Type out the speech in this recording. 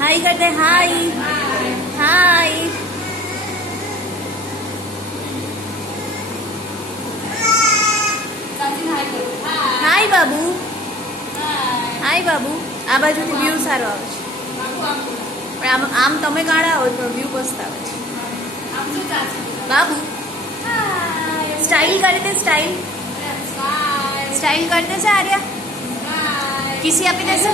हाय करते हाय हाय हाय बाबू हाय बाबू आ बाजूથી વ્યૂ સારો આવે છે પણ આમ તમે કાઢા હોય પણ વ્યૂ મસ્ત આવે છે બાબુ स्टाइल करते स्टाइल करते से आर्या किसी आपी देसे